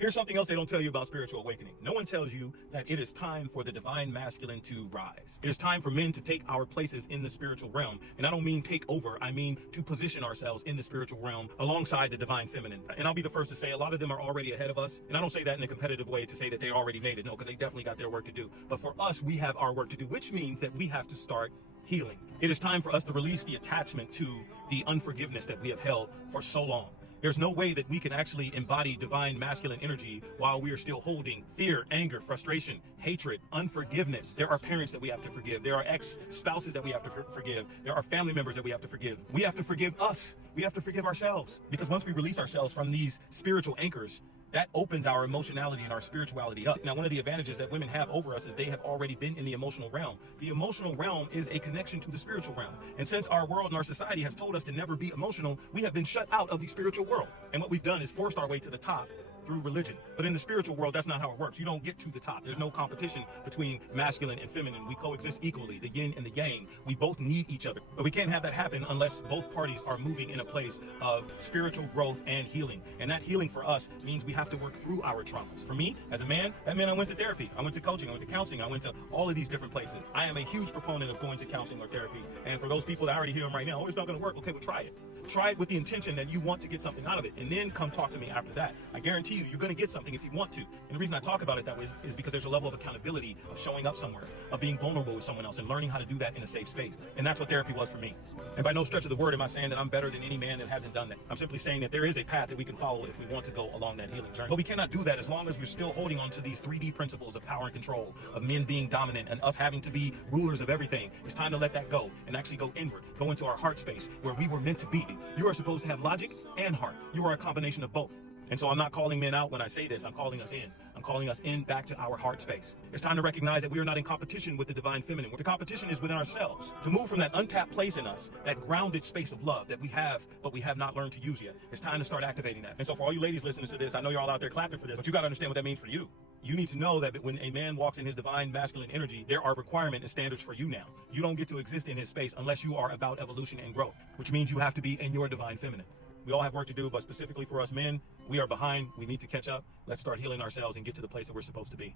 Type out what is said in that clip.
Here's something else they don't tell you about spiritual awakening. No one tells you that it is time for the divine masculine to rise. It is time for men to take our places in the spiritual realm. And I don't mean take over, I mean to position ourselves in the spiritual realm alongside the divine feminine. And I'll be the first to say a lot of them are already ahead of us. And I don't say that in a competitive way to say that they already made it. No, because they definitely got their work to do. But for us, we have our work to do, which means that we have to start healing. It is time for us to release the attachment to the unforgiveness that we have held for so long. There's no way that we can actually embody divine masculine energy while we are still holding fear, anger, frustration, hatred, unforgiveness. There are parents that we have to forgive. There are ex-spouses that we have to forgive. There are family members that we have to forgive. We have to forgive us. We have to forgive ourselves. Because once we release ourselves from these spiritual anchors, that opens our emotionality and our spirituality up. Now, one of the advantages that women have over us is they have already been in the emotional realm. The emotional realm is a connection to the spiritual realm. And since our world and our society has told us to never be emotional, we have been shut out of the spiritual world. And what we've done is forced our way to the top through religion. But in the spiritual world, that's not how it works. You don't get to the top. There's no competition between masculine and feminine. We coexist equally, the yin and the yang. We both need each other. But we can't have that happen unless both parties are moving in a place of spiritual growth and healing. And that healing for us means we have to work through our traumas. For me, as a man, that meant I went to therapy. I went to coaching. I went to counseling. I went to all of these different places. I am a huge proponent of going to counseling or therapy. And for those people that I already hear them right now, oh, it's not going to work. Okay, well, try it. Try it with the intention that you want to get something out of it, and then come talk to me after that. I guarantee you, you're going to get something if you want to. And the reason I talk about it that way is because there's a level of accountability of showing up somewhere, of being vulnerable with someone else and learning how to do that in a safe space. And that's what therapy was for me. And by no stretch of the word am I saying that I'm better than any man that hasn't done that. I'm simply saying that there is a path that we can follow if we want to go along that healing journey. But we cannot do that as long as we're still holding on to these 3D principles of power and control, of men being dominant and us having to be rulers of everything. It's time to let that go and actually go inward, go into our heart space where we were meant to be. You are supposed to have logic and heart. You are a combination of both. And so I'm not calling men out when I say this. I'm calling us in. I'm calling us in back to our heart space. It's time to recognize that we are not in competition with the divine feminine. The competition is within ourselves. To move from that untapped place in us, that grounded space of love that we have, but we have not learned to use yet. It's time to start activating that. And so for all you ladies listening to this, I know you're all out there clapping for this, but you got to understand what that means for you. You need to know that when a man walks in his divine masculine energy, there are requirements and standards for you now. You don't get to exist in his space unless you are about evolution and growth, which means you have to be in your divine feminine. We all have work to do, but specifically for us men, we are behind. We need to catch up. Let's start healing ourselves and get to the place that we're supposed to be.